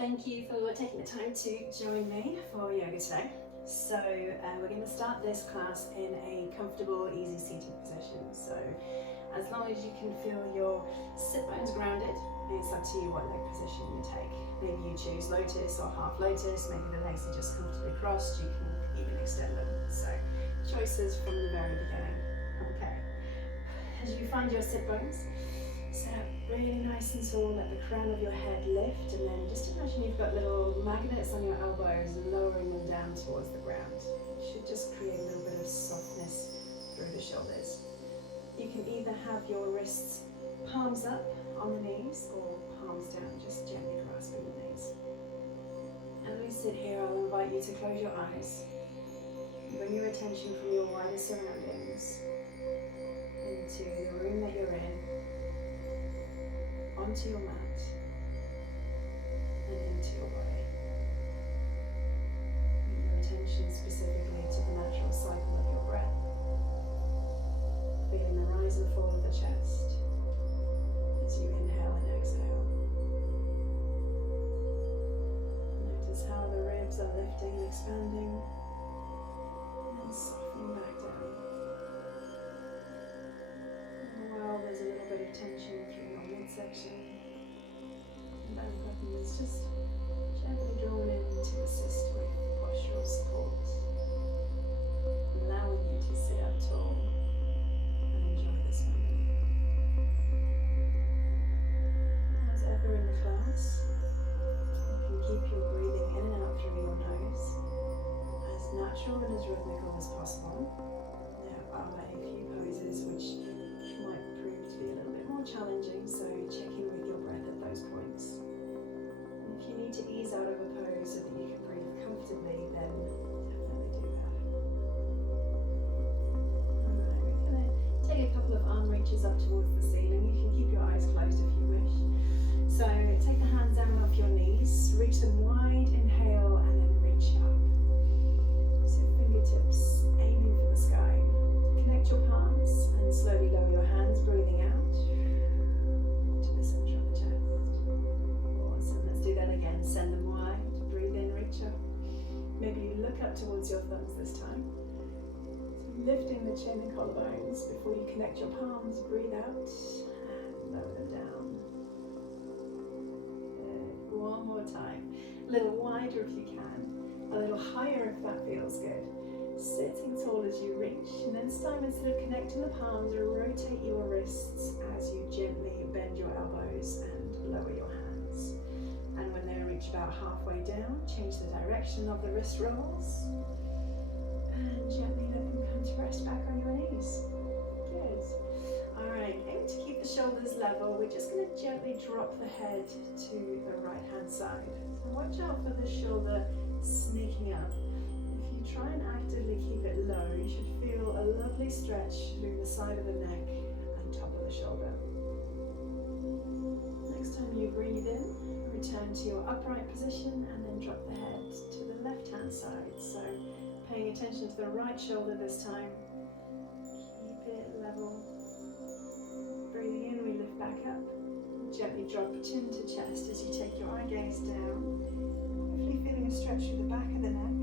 Thank you for taking the time to join me for yoga today. So we're going to start this class in a comfortable, easy seated position. So as long as you can feel your sit bones grounded, it's up to you what leg position you take. Maybe you choose lotus or half lotus, maybe the legs are just comfortably crossed, you can even extend them. So choices from the very beginning. Okay. As you find your sit bones, sit up really nice and tall, let the crown of your head lift, and then just imagine you've got little magnets on your elbows, lowering them down towards the ground. It should just create a little bit of softness through the shoulders. You can either have your wrists palms up on the knees or palms down, just gently grasping the knees. And as we sit here, I'll invite you to close your eyes. Bring your attention from your wider surroundings into the room that you're in, onto your mat, and into your body. Bring your attention specifically to the natural cycle of your breath, feeling the rise and fall of the chest as you inhale and exhale. Notice how the ribs are lifting and expanding, and then softening back down. While there's a little bit of tension through your midsection, and belly button is just gently drawn in to assist with postural support, allowing you to sit up tall and enjoy this moment. As ever in the class, you can keep your breathing in and out through your nose as natural and as rhythmical as possible. There are a few poses which might prove to be a little bit more challenging, so check in with your breath at those points. And if you need to ease out of a pose so that you can breathe comfortably, then definitely do that. Alright, we're going to take a couple of arm reaches up towards the ceiling. You can keep your eyes closed if you wish. So take the hands down off your knees, reach them wide, inhale, and then reach up. So fingertips aiming for the sky. Connect your palms and slowly lower your hands, breathing out to the center of the chest. Awesome, let's do that again. Send them wide, breathe in, reach up. Maybe you look up towards your thumbs this time. So lifting the chin and collarbones before you connect your palms, breathe out and lower them down. Good. One more time. A little wider if you can, a little higher if that feels good. Sitting tall as you reach, and then this time instead of connecting the palms, rotate your wrists as you gently bend your elbows and lower your hands. And when they reach about halfway down, change the direction of the wrist rolls and gently let them come to rest back on your knees. Good. Alright, aim to keep the shoulders level. We're just going to gently drop the head to the right hand side. So watch out for the shoulder sneaking up. Try and actively keep it low. You should feel a lovely stretch through the side of the neck and top of the shoulder. Next time you breathe in, return to your upright position and then drop the head to the left hand side. So paying attention to the right shoulder this time. Keep it level. Breathing in, we lift back up. Gently drop chin to chest as you take your eye gaze down. Hopefully feeling a stretch through the back of the neck.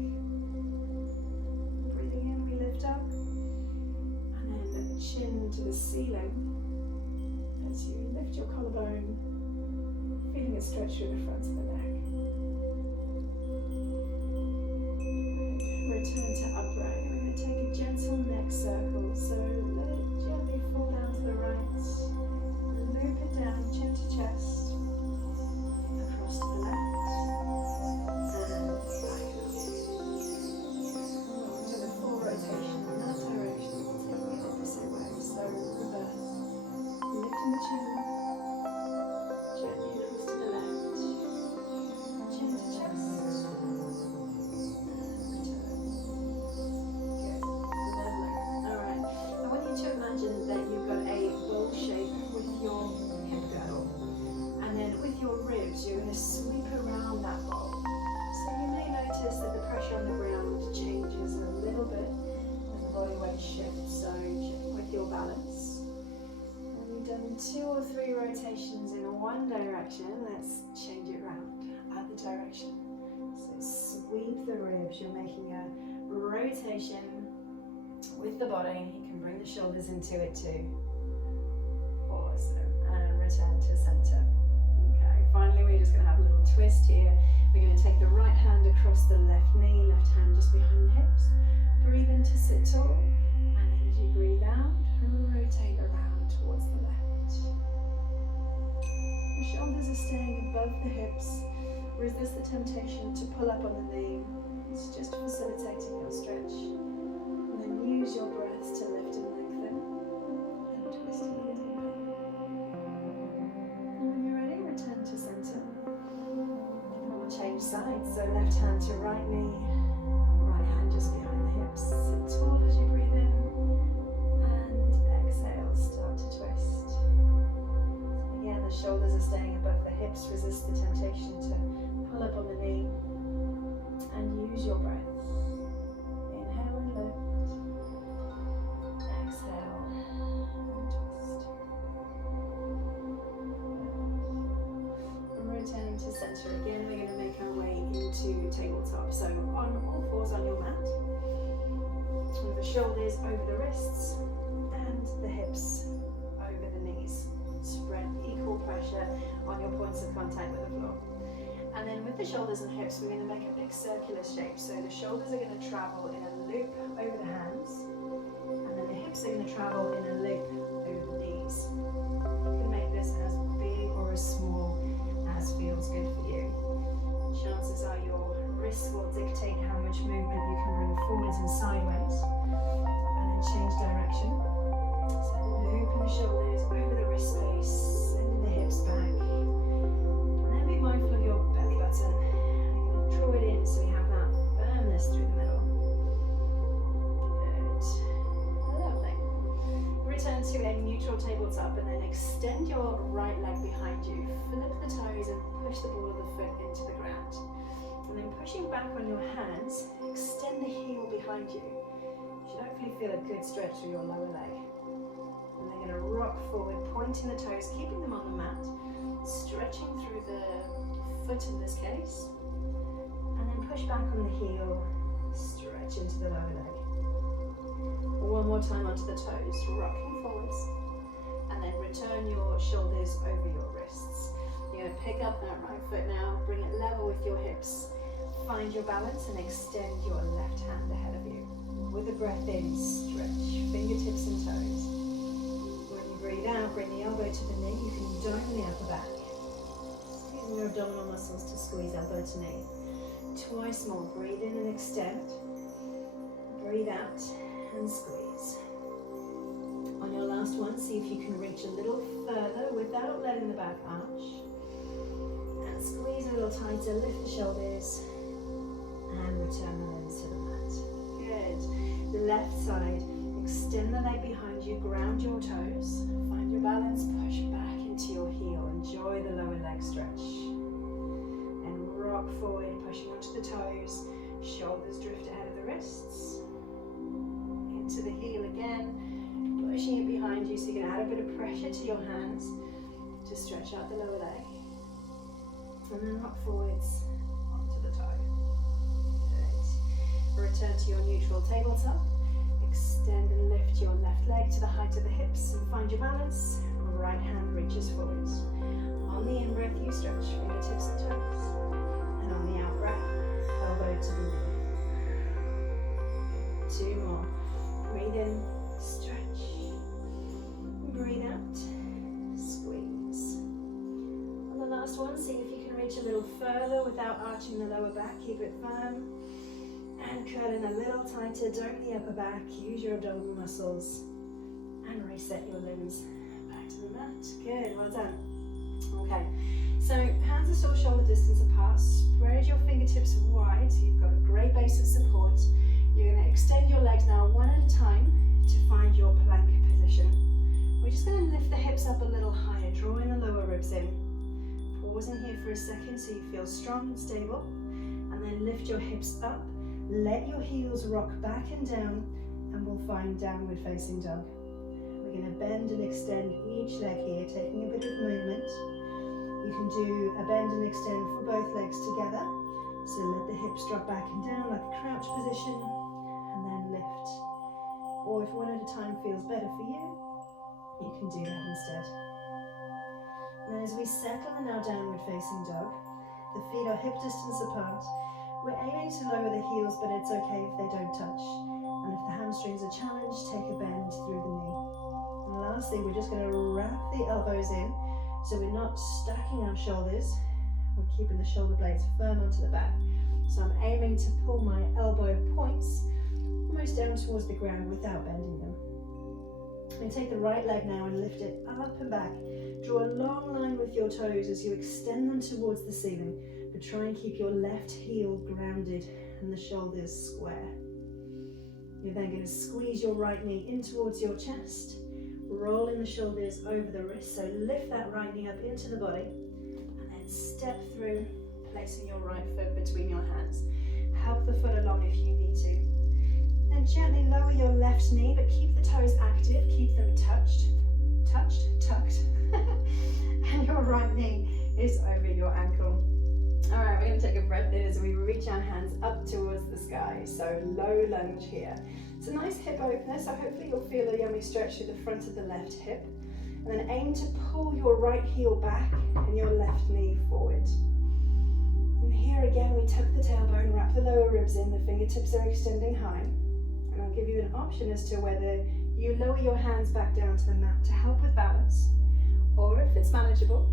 Lift up and then chin to the ceiling as you lift your collarbone, feeling it stretch through the front of the neck. Return to upright. We're going to take a gentle neck circle, so let it gently fall down to the right, loop it down chin to chest, across to the left, and back up. Rotation in that direction, taking it opposite way, so reverse, lifting the chin, gently across to the left, chin to chest, and return. Good, leveling. Alright, I want you to imagine that you've got a bowl shape with your hip girdle, and then with your ribs you're going to sweep around that bowl. So you may notice that the pressure on the ground changes a little bit as the body weight shifts, so check with your balance. When you've done 2 or 3 rotations in one direction, let's change it around. other direction. So sweep the ribs. You're making a rotation with the body. You can bring the shoulders into it too. Awesome. And return to center. Okay, finally we're just going to have a little twist here. We're going to take the right hand across the left knee, left hand just behind the hips. Breathe in to sit tall. And then as you breathe out, rotate around towards the left. The shoulders are staying above the hips. Resist the temptation to pull up on the knee. It's just facilitating your stretch. And then use your breath to lift and lengthen. And twist a little deeper. And when you're ready, return to center. And we'll change sides. So left hand to right knee. Right hand just behind the hips. Sit tall as you breathe in. And exhale, start to twist. Again, the shoulders are staying above the hips. Resist the temptation to pull up on the knee. And use your breath. Inhale and lift. Exhale and twist. Returning to center again. We're going to make our way into tabletop. So on all fours on your mat. With the shoulders over the wrists and the hips over the knees. Spread equal pressure on your points of contact with the floor. And then with the shoulders and hips, we're going to make a big circular shape. So the shoulders are going to travel in a loop over the hands. And then the hips are going to travel in a loop over the knees. You can make this as big or as small as feels good for you. Chances are your wrists will dictate how much movement you can bring forwards and sideways. And then change direction. So loop in the shoulders over the wrist space, sending the hips back. Be mindful of your belly button. I'm going to draw it in so we have that firmness through the middle. Good. Lovely. Return to a neutral tabletop and then extend your right leg behind you. Flip the toes and push the ball of the foot into the ground. And then pushing back on your hands, extend the heel behind you. You should hopefully feel a good stretch through your lower leg. And then going to rock forward, pointing the toes, keeping them on the mat. Stretching through the foot in this case, and then push back on the heel, stretch into the lower leg. One more time onto the toes, rocking forwards, and then return your shoulders over your wrists. You're going to pick up that right foot now, bring it level with your hips, find your balance and extend your left hand ahead of you. With a breath in, stretch fingertips and toes. When you breathe out, bring the elbow to the knee, you can dome the upper back. Using your abdominal muscles to squeeze elbow to knee. Twice more, breathe in and extend. Breathe out and squeeze. On your last one, see if you can reach a little further without letting the back arch. And squeeze a little tighter, lift the shoulders, and return the limbs to the mat. Good. The left side, extend the leg behind you, ground your toes, find your balance, push back into your heel, enjoy the lower leg stretch. And rock forward, pushing onto the toes, shoulders drift ahead of the wrists, into the heel again, pushing it behind you so you can add a bit of pressure to your hands to stretch out the lower leg. And then rock forwards onto the toe. Good. Return to your neutral tabletop. Extend and lift your left leg to the height of the hips and find your balance. Right hand reaches forwards. On the in-breath, you stretch fingertips and toes. And on the out-breath, elbow to the knee. Two more. Breathe in, stretch. Breathe out, squeeze. On the last one, see if you can reach a little further without arching the lower back. Keep it firm. And curl in a little tighter, dome the upper back, use your abdominal muscles, and reset your limbs back to the mat. Good, well done. Okay, so hands are still shoulder distance apart. Spread your fingertips wide so you've got a great base of support. You're going to extend your legs now one at a time to find your plank position. We're just going to lift the hips up a little higher, drawing the lower ribs in. Pause in here for a second so you feel strong and stable, and then lift your hips up. Let your heels rock back and down, and we'll find downward facing dog. We're going to bend and extend each leg here, taking a bit of movement. You can can do a bend and extend for both legs together. So let the hips drop back and down like a crouch position, and then lift. Or if one at a time feels better for you, you can do that instead. And then as we settle in our downward facing dog, the feet are hip distance apart. We're aiming to lower the heels, but it's okay if they don't touch. And if the hamstrings are challenged, take a bend through the knee. And lastly, we're just going to wrap the elbows in, so we're not stacking our shoulders. We're keeping the shoulder blades firm onto the back. So I'm aiming to pull my elbow points almost down towards the ground without bending them. And take the right leg now and lift it up and back. Draw a long line with your toes as you extend them towards the ceiling, but try and keep your left heel grounded and the shoulders square. You're then going to squeeze your right knee in towards your chest, rolling the shoulders over the wrist. So lift that right knee up into the body, and then step through, placing your right foot between your hands. Help the foot along if you need to. Then gently lower your left knee, but keep the toes active, keep them tucked, and your right knee is over your ankle. All right, we're going to take a breath in as we reach our hands up towards the sky. So low lunge here. It's a nice hip opener, so hopefully you'll feel a yummy stretch through the front of the left hip. And then aim to pull your right heel back and your left knee forward. And here again, we tuck the tailbone, wrap the lower ribs in, the fingertips are extending high. And I'll give you an option as to whether you lower your hands back down to the mat to help with balance, or if it's manageable,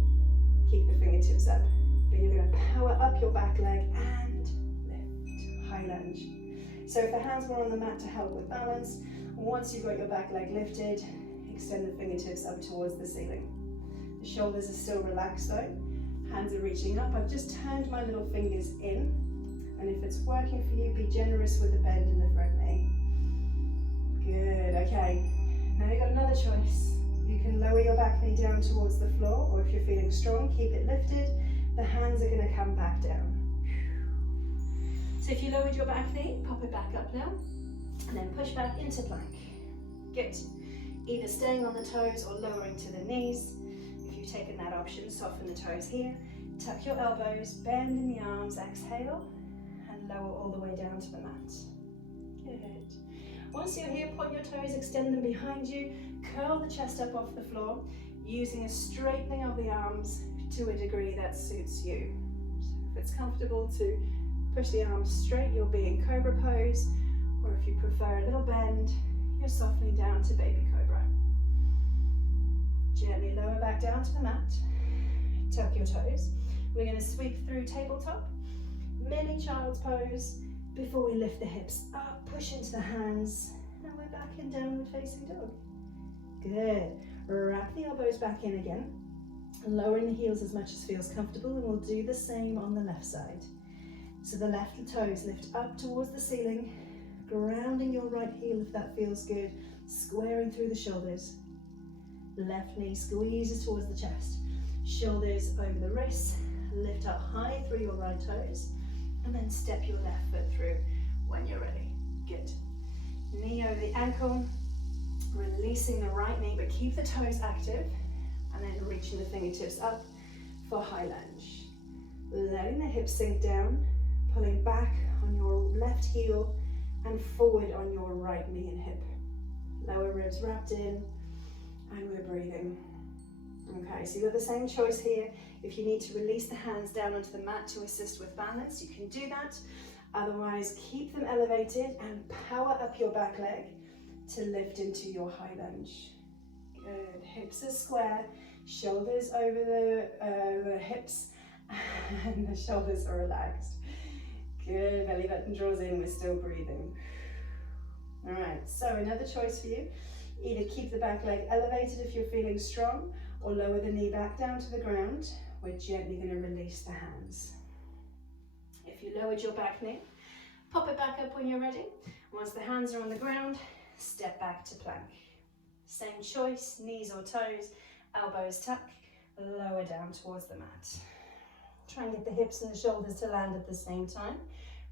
keep the fingertips up. But you're going to power up your back leg and lift, high lunge. So if the hands were on the mat to help with balance, once you've got your back leg lifted, extend the fingertips up towards the ceiling. The shoulders are still relaxed though, hands are reaching up. I've just turned my little fingers in, and if it's working for you, be generous with the bend in the front knee. Good, okay. Now you've got another choice. You can lower your back knee down towards the floor, or if you're feeling strong, keep it lifted. The hands are going to come back down. So if you lowered your back knee, pop it back up now, and then push back into plank. Good. Either staying on the toes or lowering to the knees. If you've taken that option, soften the toes here. Tuck your elbows, bend in the arms, exhale, and lower all the way down to the mat. Good. Once you're here, point your toes, extend them behind you, curl the chest up off the floor, using a straightening of the arms to a degree that suits you. So if it's comfortable to push the arms straight, you'll be in Cobra Pose, or if you prefer a little bend, you're softening down to Baby Cobra. Gently lower back down to the mat, tuck your toes. We're going to sweep through tabletop, mini child's pose, before we lift the hips up, push into the hands, and we're back in downward facing dog. Good. Wrap the elbows back in again, lowering the heels as much as feels comfortable, and we'll do the same on the left side. So the left toes lift up towards the ceiling, grounding your right heel if that feels good, squaring through the shoulders. Left knee squeezes towards the chest, shoulders over the wrists, lift up high through your right toes, and then step your left foot through when you're ready. Good. Knee over the ankle, releasing the right knee, but keep the toes active, and then reaching the fingertips up for high lunge. Letting the hips sink down, pulling back on your left heel and forward on your right knee and hip. Lower ribs wrapped in, and we're breathing. Okay, so you've got the same choice here. If you need to release the hands down onto the mat to assist with balance, you can do that. Otherwise, keep them elevated and power up your back leg to lift into your high lunge. Good, hips are square, shoulders over the hips, and the shoulders are relaxed. Good, belly button draws in, we're still breathing. All right, so another choice for you. Either keep the back leg elevated if you're feeling strong, or lower the knee back down to the ground. We're gently going to release the hands. If you lowered your back knee, pop it back up when you're ready. Once the hands are on the ground, step back to plank. Same choice, knees or toes, elbows tuck, lower down towards the mat. Try and get the hips and the shoulders to land at the same time.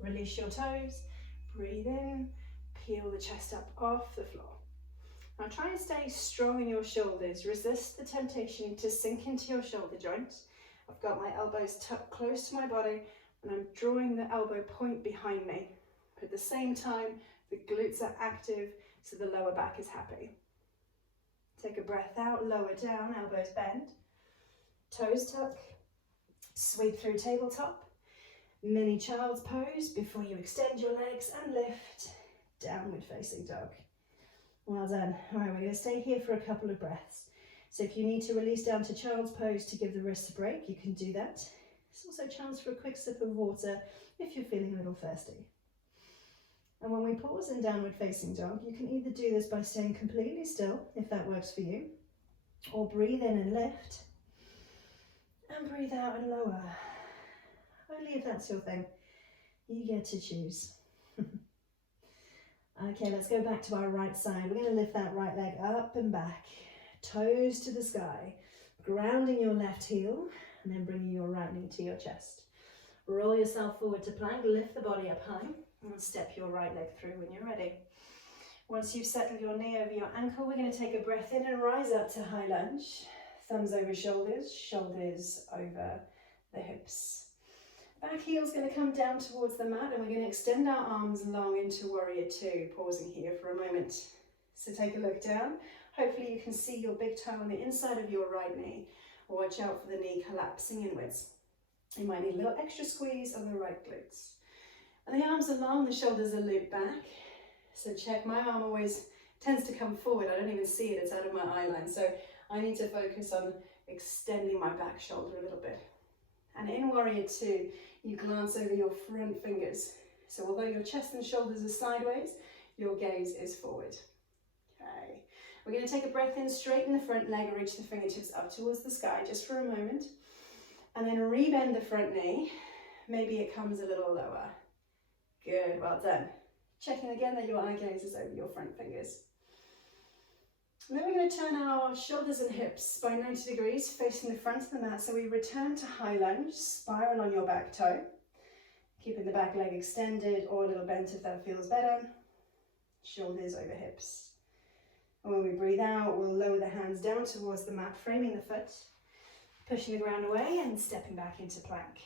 Release your toes, breathe in, peel the chest up off the floor. Now try and stay strong in your shoulders. Resist the temptation to sink into your shoulder joints, I've got my elbows tucked close to my body and I'm drawing the elbow point behind me. But at the same time, the glutes are active, so the lower back is happy. Take a breath out, lower down, elbows bend, toes tuck, sweep through tabletop, mini child's pose before you extend your legs and lift, downward facing dog. Well done. All right, we're going to stay here for a couple of breaths. So if you need to release down to child's pose to give the wrists a break, you can do that. There's also a chance for a quick sip of water if you're feeling a little thirsty. And when we pause in downward facing dog, you can either do this by staying completely still, if that works for you, or breathe in and lift, and breathe out and lower. Only if that's your thing. You get to choose. Okay, let's go back to our right side. We're going to lift that right leg up and back, toes to the sky, grounding your left heel, and then bringing your right knee to your chest. Roll yourself forward to plank, lift the body up high, and step your right leg through when you're ready. Once you've settled your knee over your ankle, we're going to take a breath in and rise up to high lunge. Thumbs over shoulders, shoulders over the hips. Back heel's going to come down towards the mat, and we're going to extend our arms long into warrior two, pausing here for a moment. So take a look down. Hopefully you can see your big toe on the inside of your right knee. Watch out for the knee collapsing inwards. You might need a little extra squeeze on the right glutes. And the arms are long, the shoulders are looped back. So check, my arm always tends to come forward. I don't even see it, it's out of my eye line. So I need to focus on extending my back shoulder a little bit. And in warrior two, you glance over your front fingers. So although your chest and shoulders are sideways, your gaze is forward. Okay. We're going to take a breath in, straighten the front leg, reach the fingertips up towards the sky just for a moment. And then rebend the front knee. Maybe it comes a little lower. Good, well done. Checking again that your eye gaze is over your front fingers. And then we're going to turn our shoulders and hips by 90 degrees, facing the front of the mat. So we return to high lunge, spiral on your back toe, keeping the back leg extended or a little bent if that feels better. Shoulders over hips. And when we breathe out, we'll lower the hands down towards the mat, framing the foot, pushing the ground away and stepping back into plank.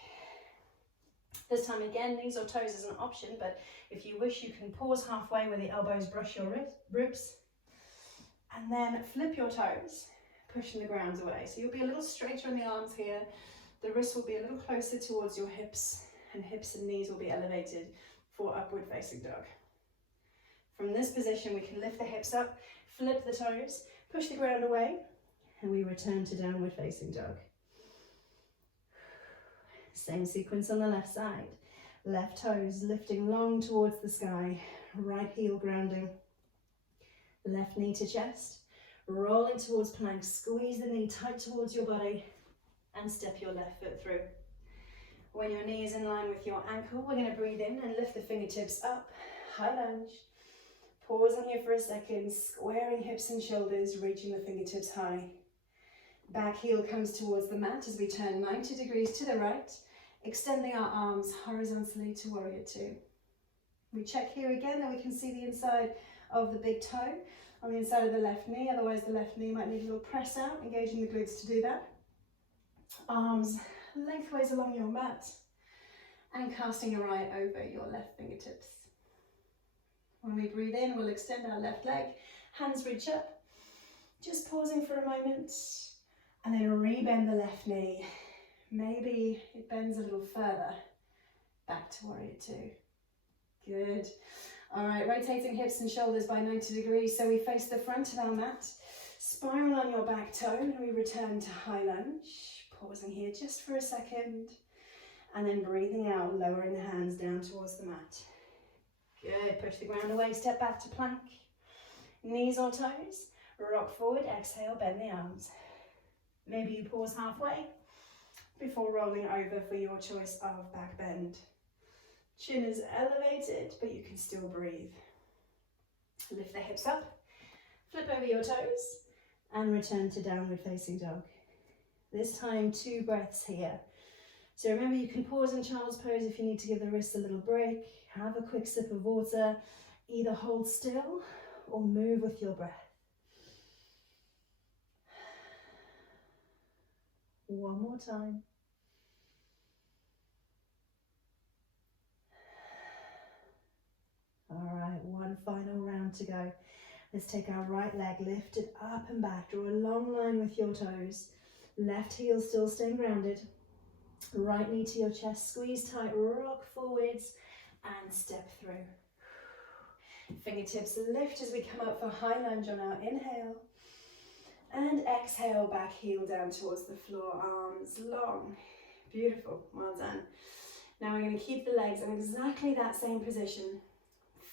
This time again, knees or toes is an option, but if you wish, you can pause halfway where the elbows brush your ribs, and then flip your toes, pushing the ground away. So you'll be a little straighter in the arms here. The wrists will be a little closer towards your hips, and hips and knees will be elevated for upward facing dog. From this position, we can lift the hips up, flip the toes, push the ground away, and we return to downward facing dog. Same sequence on the left side. Left toes lifting long towards the sky, right heel grounding. Left knee to chest, rolling towards plank, squeeze the knee tight towards your body and step your left foot through. When your knee is in line with your ankle, we're going to breathe in and lift the fingertips up, high lunge. Pausing here for a second, squaring hips and shoulders, reaching the fingertips high. Back heel comes towards the mat as we turn 90 degrees to the right, extending our arms horizontally to warrior two. We check here again that we can see the inside of the big toe on the inside of the left knee, otherwise the left knee might need a little press out, engaging the glutes to do that. Arms lengthways along your mat and casting your eye over your left fingertips. When we breathe in, we'll extend our left leg, hands reach up, just pausing for a moment, and then rebend the left knee. Maybe it bends a little further, back to warrior two. Good. All right, rotating hips and shoulders by 90 degrees, so we face the front of our mat, spiral on your back toe, and we return to high lunge, pausing here just for a second, and then breathing out, lowering the hands down towards the mat. Good, push the ground away, step back to plank, knees or toes, rock forward, exhale, bend the arms. Maybe you pause halfway before rolling over for your choice of back bend. Chin is elevated, but you can still breathe. Lift the hips up, flip over your toes, and return to downward facing dog. This time, 2 breaths here. So remember, you can pause in child's pose if you need to give the wrists a little break. Have a quick sip of water, either hold still or move with your breath. One more time. final round to go. Let's take our right leg, lift it up and back, draw a long line with your toes. Left heel still staying grounded. Right knee to your chest, squeeze tight, rock forwards and step through. Fingertips lift as we come up for high lunge on our inhale. And exhale, back heel down towards the floor, arms long. Beautiful, well done. Now we're going to keep the legs in exactly that same position.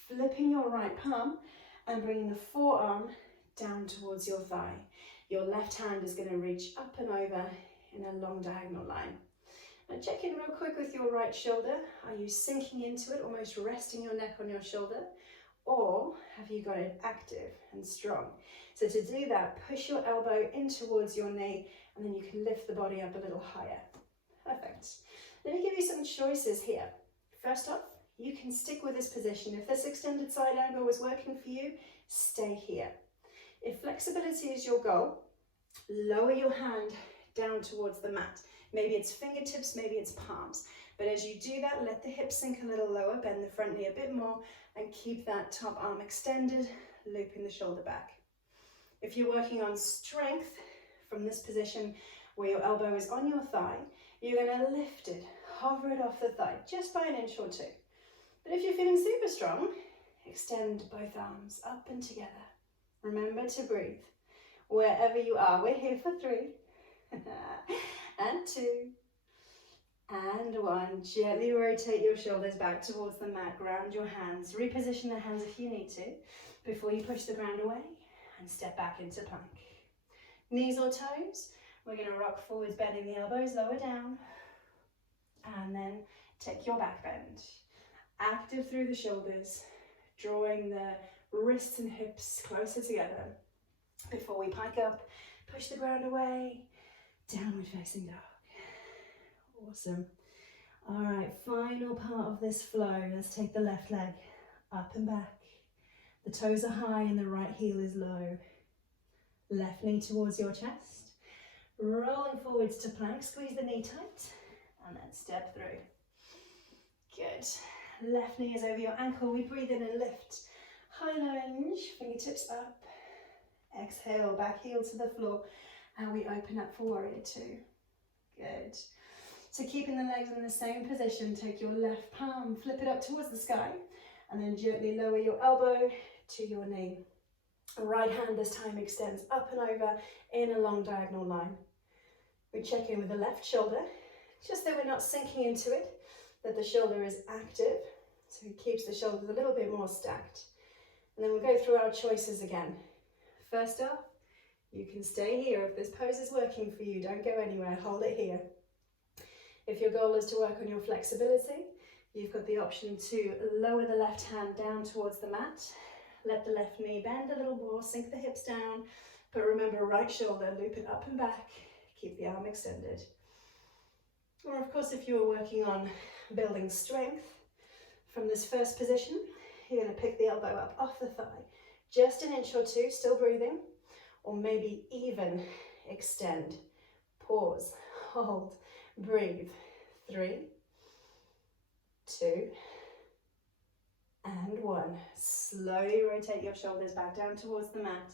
Flipping your right palm and bringing the forearm down towards your thigh. Your left hand is going to reach up and over in a long diagonal line. Now check in real quick with your right shoulder. Are you sinking into it, almost resting your neck on your shoulder? Or have you got it active and strong? So to do that, push your elbow in towards your knee and then you can lift the body up a little higher. Perfect. Let me give you some choices here. First off, you can stick with this position. If this extended side angle was working for you, stay here. If flexibility is your goal, lower your hand down towards the mat. Maybe it's fingertips, maybe it's palms. But as you do that, let the hips sink a little lower, bend the front knee a bit more, and keep that top arm extended, looping the shoulder back. If you're working on strength from this position where your elbow is on your thigh, you're going to lift it, hover it off the thigh, just by an inch or two. But if you're feeling super strong, extend both arms up and together. Remember to breathe. Wherever you are, we're here for 3, and 2, and 1. Gently rotate your shoulders back towards the mat, ground your hands, reposition the hands if you need to, before you push the ground away, and step back into plank. Knees or toes, we're going to rock forwards, bending the elbows, lower down, and then take your back bend. Active through the shoulders, drawing the wrists and hips closer together. Before we pike up, push the ground away, downward facing dog. Awesome. All right, final part of this flow. Let's take the left leg up and back. The toes are high and the right heel is low. Left knee towards your chest. Rolling forwards to plank, squeeze the knee tight, and then step through. Good. Left knee is over your ankle. We breathe in and lift. High lunge, fingertips up. Exhale, back heel to the floor, and we open up for warrior 2. Good. So keeping the legs in the same position, take your left palm, flip it up towards the sky, and then gently lower your elbow to your knee. Right hand this time extends up and over in a long diagonal line. We check in with the left shoulder, just that we're not sinking into it, that the shoulder is active, so it keeps the shoulders a little bit more stacked. And then we'll go through our choices again. First off, you can stay here. If this pose is working for you, don't go anywhere, hold it here. If your goal is to work on your flexibility, you've got the option to lower the left hand down towards the mat, let the left knee bend a little more, sink the hips down, but remember right shoulder, loop it up and back, keep the arm extended. Or of course, if you're working on building strength, from this first position, you're going to pick the elbow up off the thigh, just an inch or two, still breathing, or maybe even extend, pause, hold, breathe. 3, 2, and 1. Slowly rotate your shoulders back down towards the mat.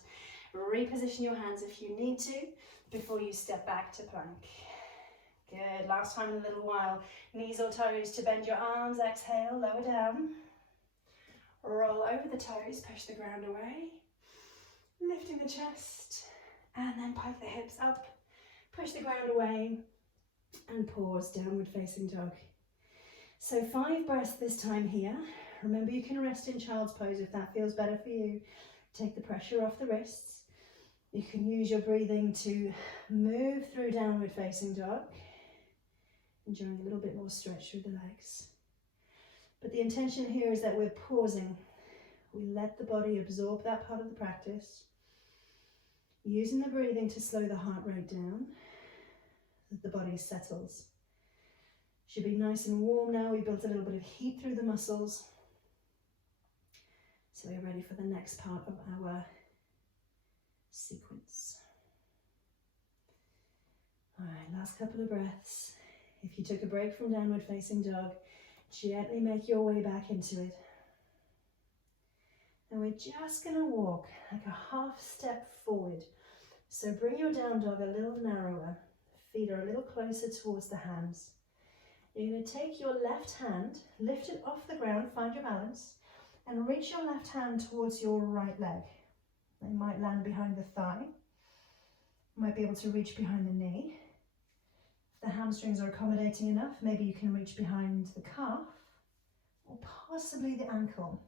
Reposition your hands if you need to before you step back to plank. Good. Last time in a little while. Knees or toes to bend your arms. Exhale, lower down. Roll over the toes, push the ground away. Lifting the chest, and then pike the hips up. Push the ground away, and pause, downward facing dog. So 5 breaths this time here. Remember, you can rest in child's pose if that feels better for you. Take the pressure off the wrists. You can use your breathing to move through downward facing dog, enjoying a little bit more stretch through the legs. But the intention here is that we're pausing. We let the body absorb that part of the practice, using the breathing to slow the heart rate down, so that the body settles. Should be nice and warm now. We built a little bit of heat through the muscles. So we're ready for the next part of our sequence. All right, last couple of breaths. If you took a break from downward facing dog, gently make your way back into it. And we're just going to walk like a half step forward. So bring your down dog a little narrower. Feet are a little closer towards the hands. You're going to take your left hand, lift it off the ground, find your balance, and reach your left hand towards your right leg. It might land behind the thigh. You might be able to reach behind the knee. If the hamstrings are accommodating enough, maybe you can reach behind the calf or possibly the ankle.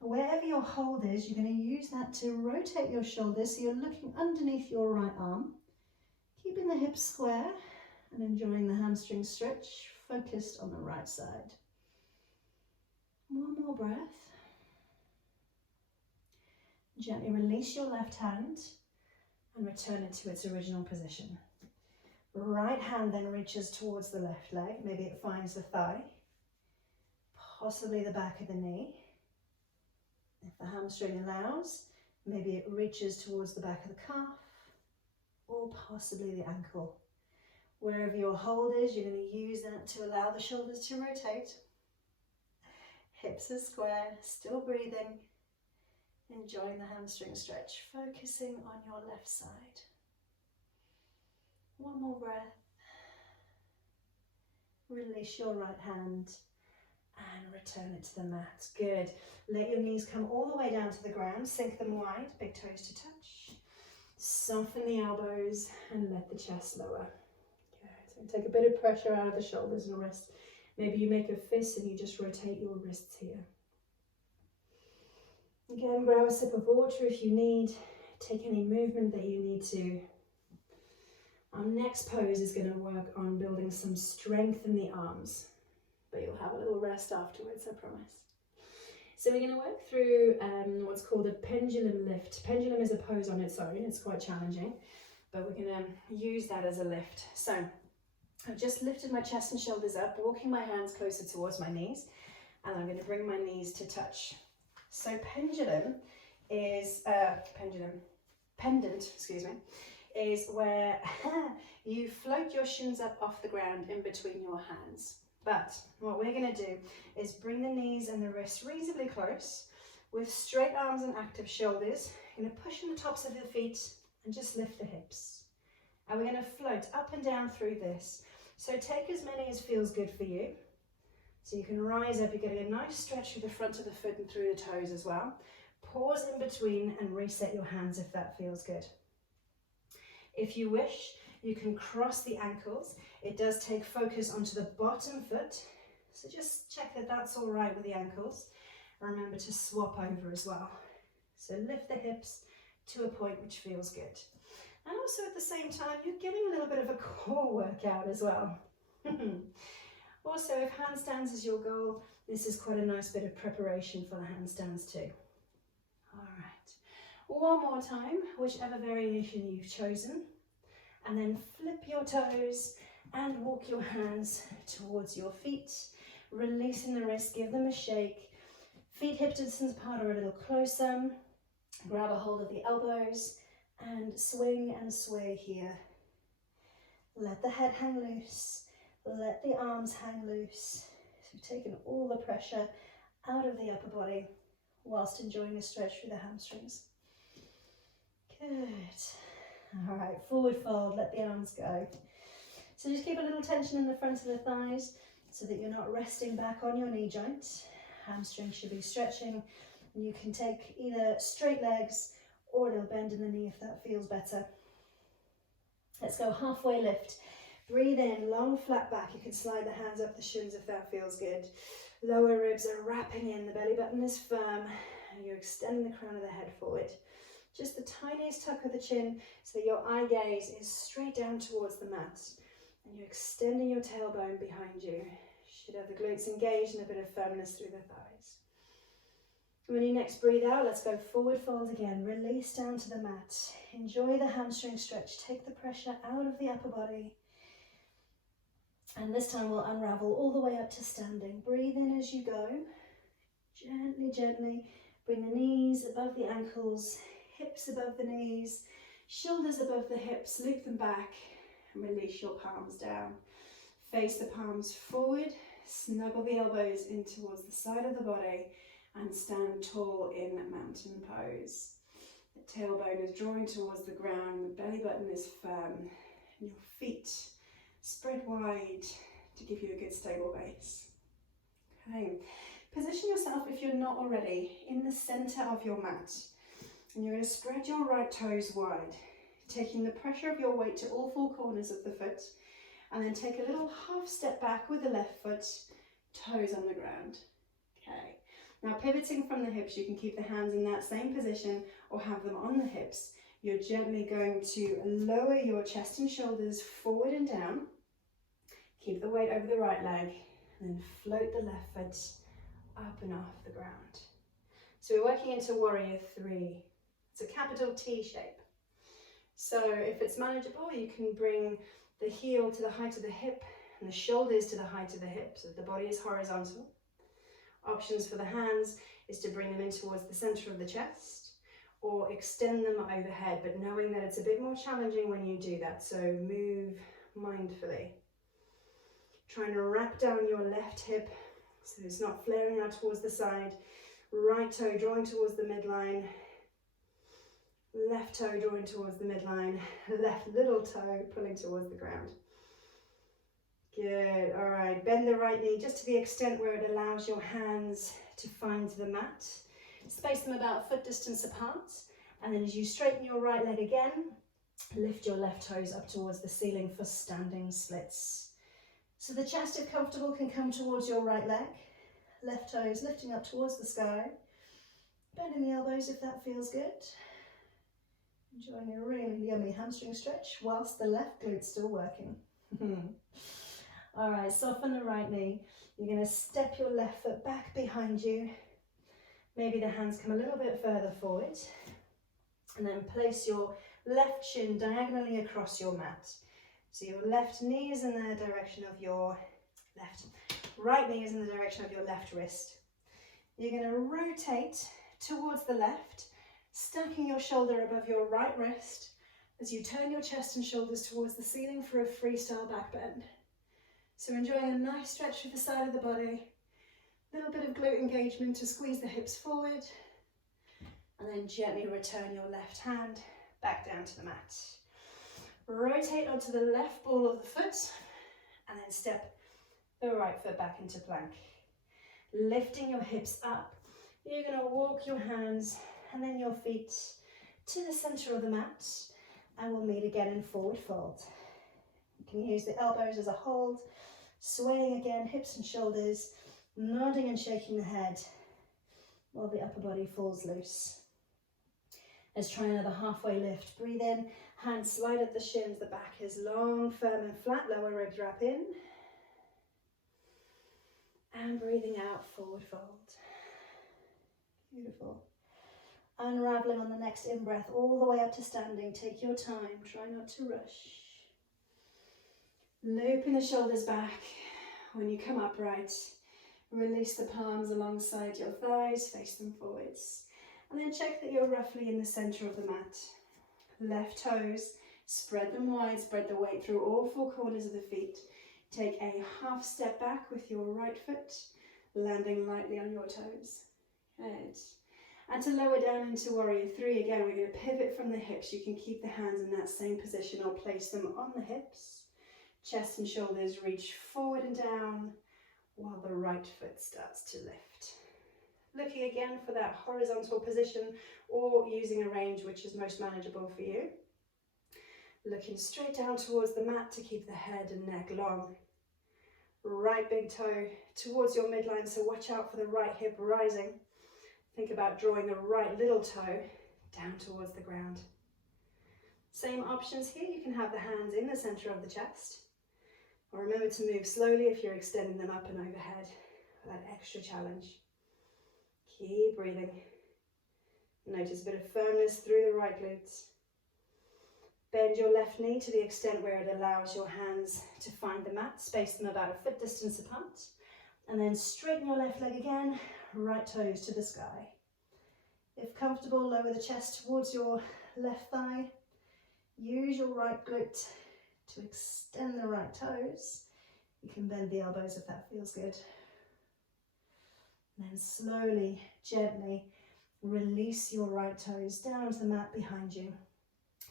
Wherever your hold is, you're going to use that to rotate your shoulders so you're looking underneath your right arm, keeping the hips square and enjoying the hamstring stretch, focused on the right side. One more breath. Gently release your left hand and return it to its original position. Right hand then reaches towards the left leg. Maybe it finds the thigh, possibly the back of the knee. If the hamstring allows, maybe it reaches towards the back of the calf or possibly the ankle. Wherever your hold is, you're going to use that to allow the shoulders to rotate. Hips are square, still breathing, enjoying the hamstring stretch, focusing on your left side. One more breath. Release your right hand and return it to the mat. Good. Let your knees come all the way down to the ground. Sink them wide, big toes to touch. Soften the elbows and let the chest lower. Good. So take a bit of pressure out of the shoulders and wrists. Maybe you make a fist and you just rotate your wrists here. Again, grab a sip of water if you need. Take any movement that you need to. Our next pose is going to work on building some strength in the arms, but you'll have a little rest afterwards, I promise. So we're going to work through what's called a pendulum lift. Pendulum is a pose on its own, it's quite challenging, but we're going to use that as a lift. So I've just lifted my chest and shoulders up, walking my hands closer towards my knees, and I'm going to bring my knees to touch. So pendant, is where you float your shins up off the ground in between your hands. But what we're going to do is bring the knees and the wrists reasonably close with straight arms and active shoulders. You're going to push in the tops of the feet and just lift the hips. And we're going to float up and down through this. So take as many as feels good for you. So you can rise up, you're getting a nice stretch through the front of the foot and through the toes as well. Pause in between and reset your hands if that feels good. If you wish, you can cross the ankles. It does take focus onto the bottom foot, so just check that that's all right with the ankles. And remember to swap over as well. So lift the hips to a point which feels good. And also at the same time, you're getting a little bit of a core workout as well. Also, if handstands is your goal, this is quite a nice bit of preparation for the handstands too. All right, one more time, whichever variation you've chosen. And then flip your toes and walk your hands towards your feet, releasing the wrists, give them a shake. Feet hip distance apart or a little closer. Grab a hold of the elbows and swing and sway here. Let the head hang loose, let the arms hang loose. So you've taken all the pressure out of the upper body whilst enjoying a stretch through the hamstrings. Good. All right, forward fold, let the arms go. So just keep a little tension in the front of the thighs so that you're not resting back on your knee joint. Hamstrings should be stretching, and you can take either straight legs or a little bend in the knee if that feels better. Let's go halfway lift. Breathe in, long flat back. You can slide the hands up the shins if that feels good. Lower ribs are wrapping in, the belly button is firm, and you're extending the crown of the head forward. Just the tiniest tuck of the chin so that your eye gaze is straight down towards the mat. And you're extending your tailbone behind you. Should have the glutes engaged and a bit of firmness through the thighs. When you next breathe out, let's go forward fold again. Release down to the mat. Enjoy the hamstring stretch. Take the pressure out of the upper body. And this time we'll unravel all the way up to standing. Breathe in as you go. Gently, gently. Bring the knees above the ankles. Hips above the knees, shoulders above the hips, loop them back and release your palms down. Face the palms forward, snuggle the elbows in towards the side of the body and stand tall in mountain pose. The tailbone is drawing towards the ground, the belly button is firm, and your feet spread wide to give you a good stable base. Okay, position yourself, if you're not already, in the center of your mat, and you're going to spread your right toes wide, taking the pressure of your weight to all four corners of the foot, and then take a little half step back with the left foot, toes on the ground. Okay, now pivoting from the hips, you can keep the hands in that same position or have them on the hips. You're gently going to lower your chest and shoulders forward and down. Keep the weight over the right leg, and then float the left foot up and off the ground. So we're working into Warrior 3. It's a capital T shape. So if it's manageable, you can bring the heel to the height of the hip and the shoulders to the height of the hips, so the body is horizontal. Options for the hands is to bring them in towards the center of the chest or extend them overhead, but knowing that it's a bit more challenging when you do that, so move mindfully. Trying to wrap down your left hip so it's not flaring out towards the side. Right toe drawing towards the midline. Left toe drawing towards the midline. Left little toe pulling towards the ground. Good, all right. Bend the right knee just to the extent where it allows your hands to find the mat. Space them about foot distance apart. And then as you straighten your right leg again, lift your left toes up towards the ceiling for standing splits. So the chest, if comfortable, can come towards your right leg. Left toes lifting up towards the sky. Bending the elbows if that feels good. Enjoying a really yummy hamstring stretch whilst the left glute's still working. All right, soften the right knee. You're going to step your left foot back behind you. Maybe the hands come a little bit further forward. And then place your left shin diagonally across your mat. So your left knee is in the direction of your right knee is in the direction of your left wrist. You're going to rotate towards the left, stacking your shoulder above your right wrist as you turn your chest and shoulders towards the ceiling for a freestyle back bend. So enjoying a nice stretch through the side of the body, a little bit of glute engagement to squeeze the hips forward, and then gently return your left hand back down to the mat. Rotate onto the left ball of the foot and then step the right foot back into plank. Lifting your hips up, you're going to walk your hands and then your feet to the center of the mat, and we'll meet again in forward fold. You can use the elbows as a hold, swaying again, hips and shoulders, nodding and shaking the head while the upper body falls loose. Let's try another halfway lift. Breathe in, hands slide at the shins, the back is long, firm and flat, lower ribs wrap in. And breathing out, forward fold. Beautiful. Unraveling on the next in-breath, all the way up to standing. Take your time, try not to rush. Looping the shoulders back. When you come upright, release the palms alongside your thighs, face them forwards. And then check that you're roughly in the center of the mat. Left toes, spread them wide, spread the weight through all four corners of the feet. Take a half step back with your right foot, landing lightly on your toes. Good. And to lower down into Warrior 3, again, we're going to pivot from the hips. You can keep the hands in that same position or place them on the hips. Chest and shoulders reach forward and down while the right foot starts to lift. Looking again for that horizontal position or using a range which is most manageable for you. Looking straight down towards the mat to keep the head and neck long. Right big toe towards your midline, so watch out for the right hip rising. Think about drawing the right little toe down towards the ground. Same options here, you can have the hands in the center of the chest. Or remember to move slowly if you're extending them up and overhead for that extra challenge. Keep breathing. Notice a bit of firmness through the right glutes. Bend your left knee to the extent where it allows your hands to find the mat. Space them about a foot distance apart. And then straighten your left leg again, right toes to the sky. If comfortable, lower the chest towards your left thigh. Use your right glute to extend the right toes. You can bend the elbows if that feels good. And then slowly, gently release your right toes down onto the mat behind you.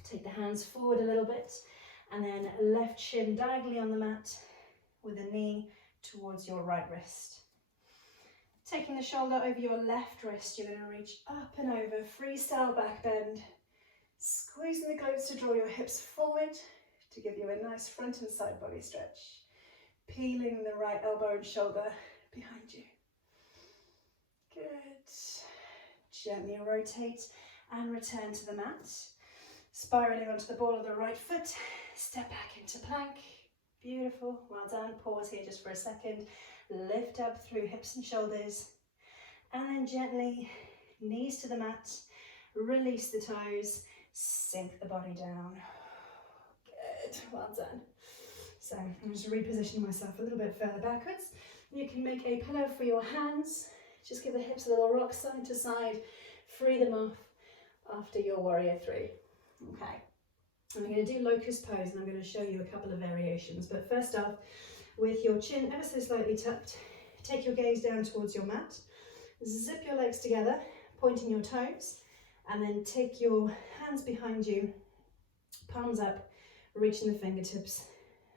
Take the hands forward a little bit, and then left shin diagonally on the mat with a knee towards your right wrist. Taking the shoulder over your left wrist, you're going to reach up and over, freestyle back bend, squeezing the glutes to draw your hips forward to give you a nice front and side body stretch. Peeling the right elbow and shoulder behind you. Good. Gently rotate and return to the mat. Spiraling onto the ball of the right foot, step back into plank. Beautiful, well done. Pause here just for a second. Lift up through hips and shoulders, and then gently knees to the mat, release the toes, sink the body down. Good, well done. So I'm just repositioning myself a little bit further backwards. You can make a pillow for your hands. Just give the hips a little rock side to side, free them off after your warrior three. Okay, I'm going to do Locust Pose, and I'm going to show you a couple of variations. But first off, with your chin ever so slightly tucked, take your gaze down towards your mat, zip your legs together, pointing your toes, and then take your hands behind you, palms up, reaching the fingertips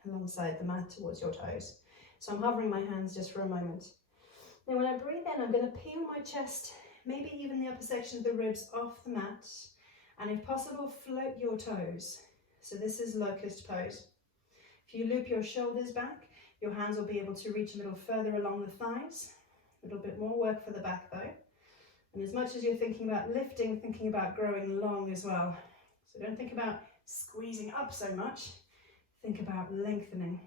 alongside the mat towards your toes. So I'm hovering my hands just for a moment. Now when I breathe in, I'm going to peel my chest, maybe even the upper section of the ribs off the mat, and if possible, float your toes. So this is Locust Pose. If you loop your shoulders back, your hands will be able to reach a little further along the thighs. A little bit more work for the back though. And as much as you're thinking about lifting, thinking about growing long as well. So don't think about squeezing up so much, think about lengthening.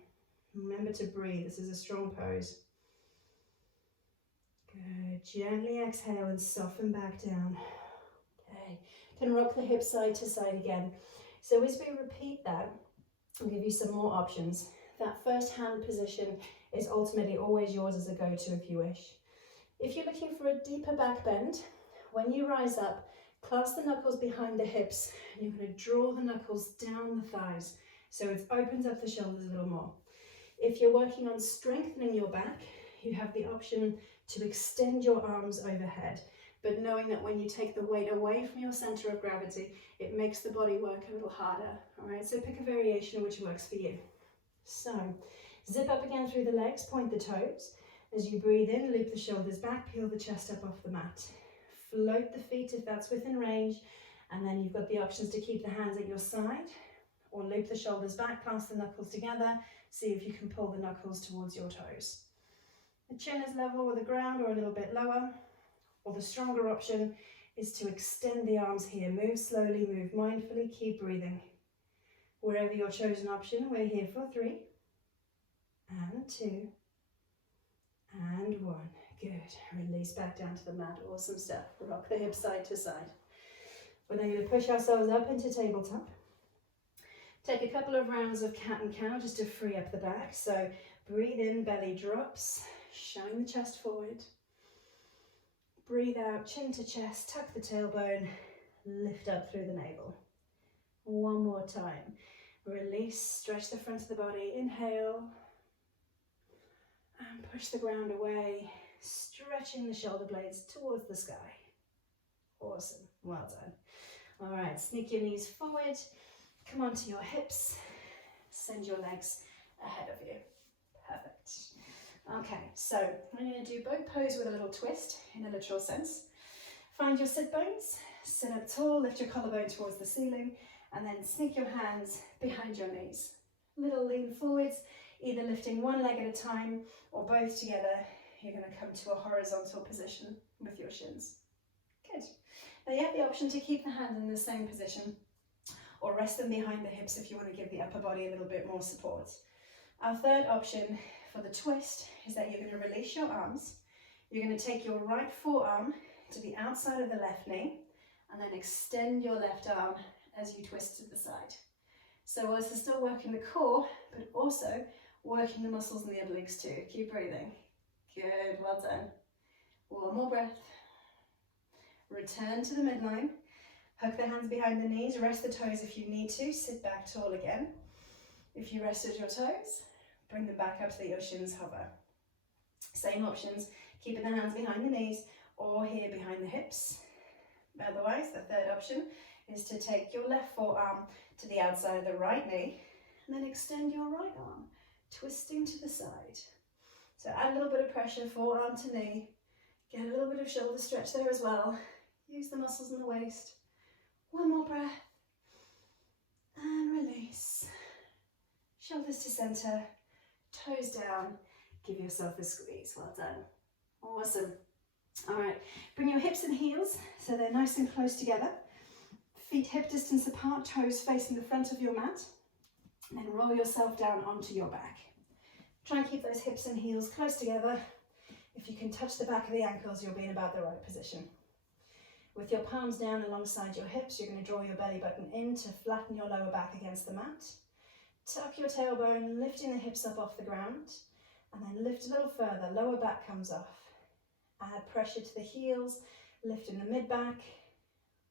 Remember to breathe, this is a strong pose. Good, gently exhale and soften back down. Okay, can rock the hips side to side again. So as we repeat that, I'll give you some more options. That first hand position is ultimately always yours as a go-to if you wish. If you're looking for a deeper back bend, when you rise up, clasp the knuckles behind the hips, and you're going to draw the knuckles down the thighs, so it opens up the shoulders a little more. If you're working on strengthening your back, you have the option to extend your arms overhead, but knowing that when you take the weight away from your center of gravity, it makes the body work a little harder. All right, so pick a variation which works for you. So, zip up again through the legs, point the toes. As you breathe in, loop the shoulders back, peel the chest up off the mat. Float the feet if that's within range, and then you've got the options to keep the hands at your side, or loop the shoulders back, clasp the knuckles together, see if you can pull the knuckles towards your toes. The chin is level with the ground or a little bit lower, or the stronger option is to extend the arms here. Move slowly, move mindfully, keep breathing. Wherever your chosen option, we're here for 3, and 2, and 1. Good. Release back down to the mat. Awesome stuff. Rock the hips side to side. We're then going to push ourselves up into tabletop. Take a couple of rounds of cat and cow just to free up the back. So breathe in, belly drops, shine the chest forward. Breathe out, chin to chest, tuck the tailbone, lift up through the navel. One more time. Release, stretch the front of the body. Inhale. And push the ground away, stretching the shoulder blades towards the sky. Awesome, well done. All right, sneak your knees forward, come onto your hips, send your legs ahead of you. Perfect. Okay, so I'm going to do boat pose with a little twist in a literal sense. Find your sit bones, sit up tall, lift your collarbone towards the ceiling, and then sneak your hands behind your knees. Little lean forwards, either lifting one leg at a time or both together. You're going to come to a horizontal position with your shins. Good. Now you have the option to keep the hands in the same position or rest them behind the hips if you want to give the upper body a little bit more support. Our third option for the twist is that you're going to release your arms. You're going to take your right forearm to the outside of the left knee and then extend your left arm as you twist to the side. So this is still working the core, but also working the muscles in the obliques too. Keep breathing. Good, well done. One more breath. Return to the midline. Hook the hands behind the knees. Rest the toes if you need to. Sit back tall again. If you rested your toes, bring them back up so that your shins hover. Same options, keeping the hands behind the knees or here behind the hips. Otherwise, the third option is to take your left forearm to the outside of the right knee and then extend your right arm, twisting to the side. So add a little bit of pressure, forearm to knee, get a little bit of shoulder stretch there as well. Use the muscles in the waist. One more breath and release. Shoulders to center, toes down. Give yourself a squeeze. Well done. Awesome. All right, bring your hips and heels so they're nice and close together. Feet hip distance apart, toes facing the front of your mat. And then roll yourself down onto your back. Try and keep those hips and heels close together. If you can touch the back of the ankles, you'll be in about the right position. With your palms down alongside your hips, you're going to draw your belly button in to flatten your lower back against the mat. Tuck your tailbone, lifting the hips up off the ground. And then lift a little further, lower back comes off. Add pressure to the heels, lifting the mid-back,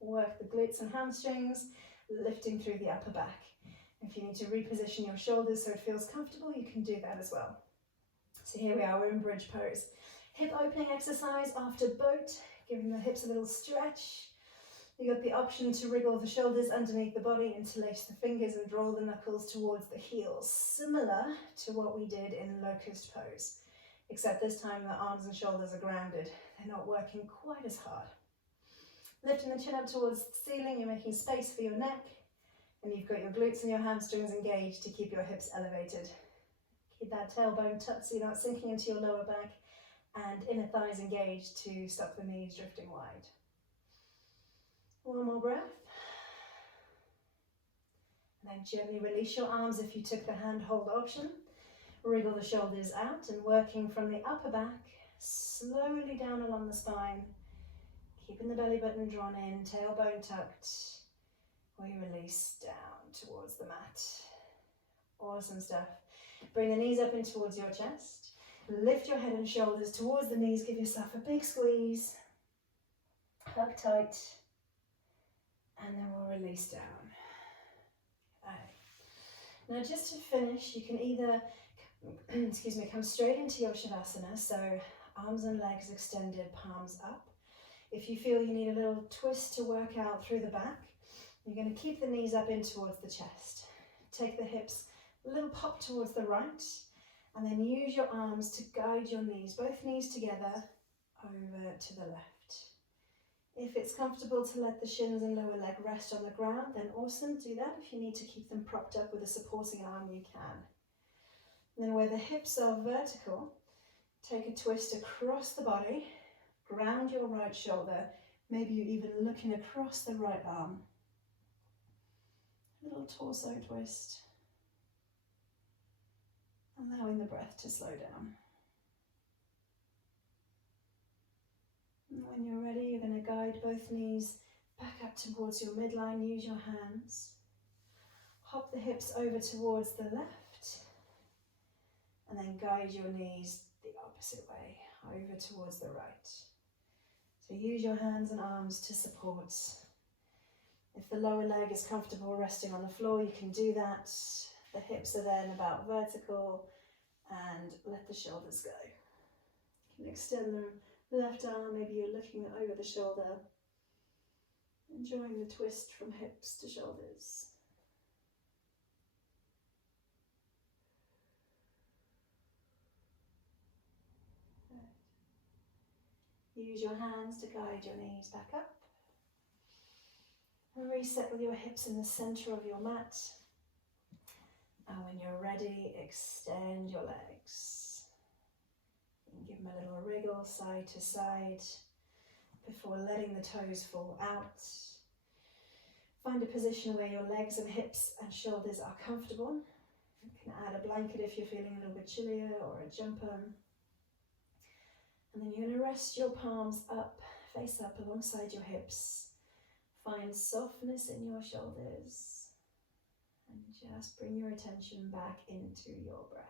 work the glutes and hamstrings, lifting through the upper back. If you need to reposition your shoulders so it feels comfortable, you can do that as well. So here we are, we're in bridge pose. Hip opening exercise after boat, giving the hips a little stretch. You've got the option to wriggle the shoulders underneath the body, interlace the fingers and draw the knuckles towards the heels, similar to what we did in Locust Pose. Except this time the arms and shoulders are grounded. They're not working quite as hard. Lifting the chin up towards the ceiling, you're making space for your neck. And you've got your glutes and your hamstrings engaged to keep your hips elevated. Keep that tailbone tucked so you're not sinking into your lower back. And inner thighs engaged to stop the knees drifting wide. One more breath. And then gently release your arms if you took the hand hold option. Wriggle the shoulders out and working from the upper back, slowly down along the spine, keeping the belly button drawn in, tailbone tucked. We release down towards the mat. Awesome stuff. Bring the knees up in towards your chest. Lift your head and shoulders towards the knees. Give yourself a big squeeze. Hug tight. And then we'll release down. Okay. Now just to finish, you can either come straight into your Shavasana, so arms and legs extended, palms up. If you feel you need a little twist to work out through the back, you're going to keep the knees up in towards the chest. Take the hips a little pop towards the right, and then use your arms to guide your knees, both knees together, over to the left. If it's comfortable to let the shins and lower leg rest on the ground, then awesome, do that. If you need to keep them propped up with a supporting arm, you can. And then where the hips are vertical, take a twist across the body, ground your right shoulder, maybe you're even looking across the right arm. A little torso twist, allowing the breath to slow down. And when you're ready, you're going to guide both knees back up towards your midline, use your hands. Hop the hips over towards the left, and then guide your knees the opposite way, over towards the right. So use your hands and arms to support. If the lower leg is comfortable resting on the floor, you can do that. The hips are then about vertical, and let the shoulders go. You can extend the left arm, maybe you're looking over the shoulder, enjoying the twist from hips to shoulders. Use your hands to guide your knees back up. And reset with your hips in the center of your mat. And when you're ready, extend your legs. You can give them a little wriggle side to side before letting the toes fall out. Find a position where your legs and hips and shoulders are comfortable. You can add a blanket if you're feeling a little bit chillier, or a jumper. And then you're going to rest your palms up, face up alongside your hips. Find softness in your shoulders. And just bring your attention back into your breath.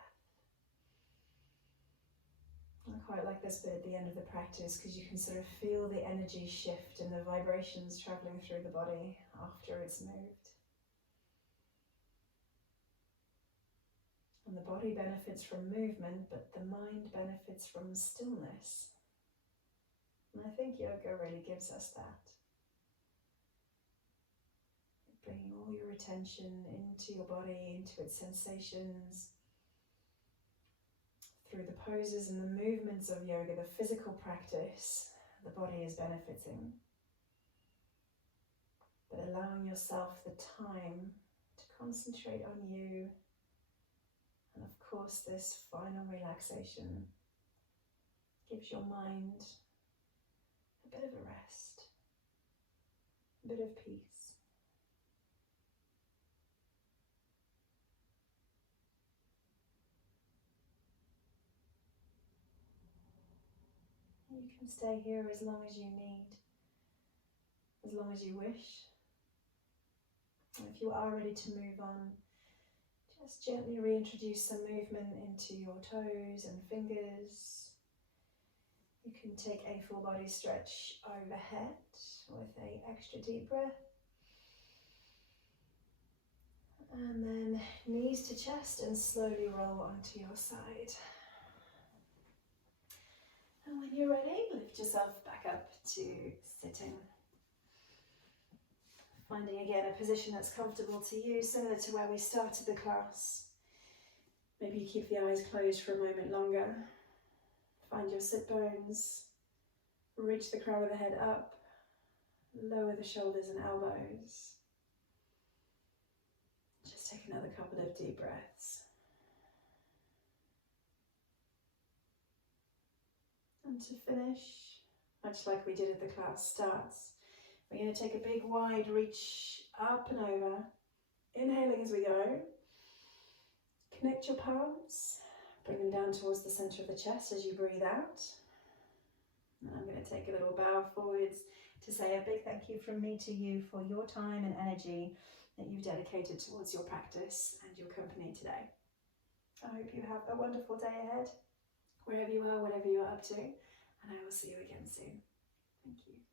I quite like this bit at the end of the practice because you can sort of feel the energy shift and the vibrations traveling through the body after it's moved. And the body benefits from movement, but the mind benefits from stillness. And I think yoga really gives us that. Bringing all your attention into your body, into its sensations, through the poses and the movements of yoga, the physical practice, the body is benefiting. But allowing yourself the time to concentrate on you, and of course this final relaxation gives your mind a bit of a rest, a bit of peace. You can stay here as long as you need, as long as you wish. And if you are ready to move on, just gently reintroduce some movement into your toes and fingers. You can take a full body stretch overhead with an extra deep breath. And then knees to chest and slowly roll onto your side. And when you're ready, lift yourself back up to sitting. Finding again a position that's comfortable to you, similar to where we started the class. Maybe you keep the eyes closed for a moment longer. Find your sit bones. Reach the crown of the head up. Lower the shoulders and elbows. Just take another couple of deep breaths. And to finish, much like we did at the class starts, we're going to take a big wide reach up and over, inhaling as we go. Connect your palms, bring them down towards the center of the chest as you breathe out. And I'm going to take a little bow forwards to say a big thank you from me to you for your time and energy that you've dedicated towards your practice and your company today. I hope you have a wonderful day ahead, wherever you are, whatever you're up to, and I will see you again soon. Thank you.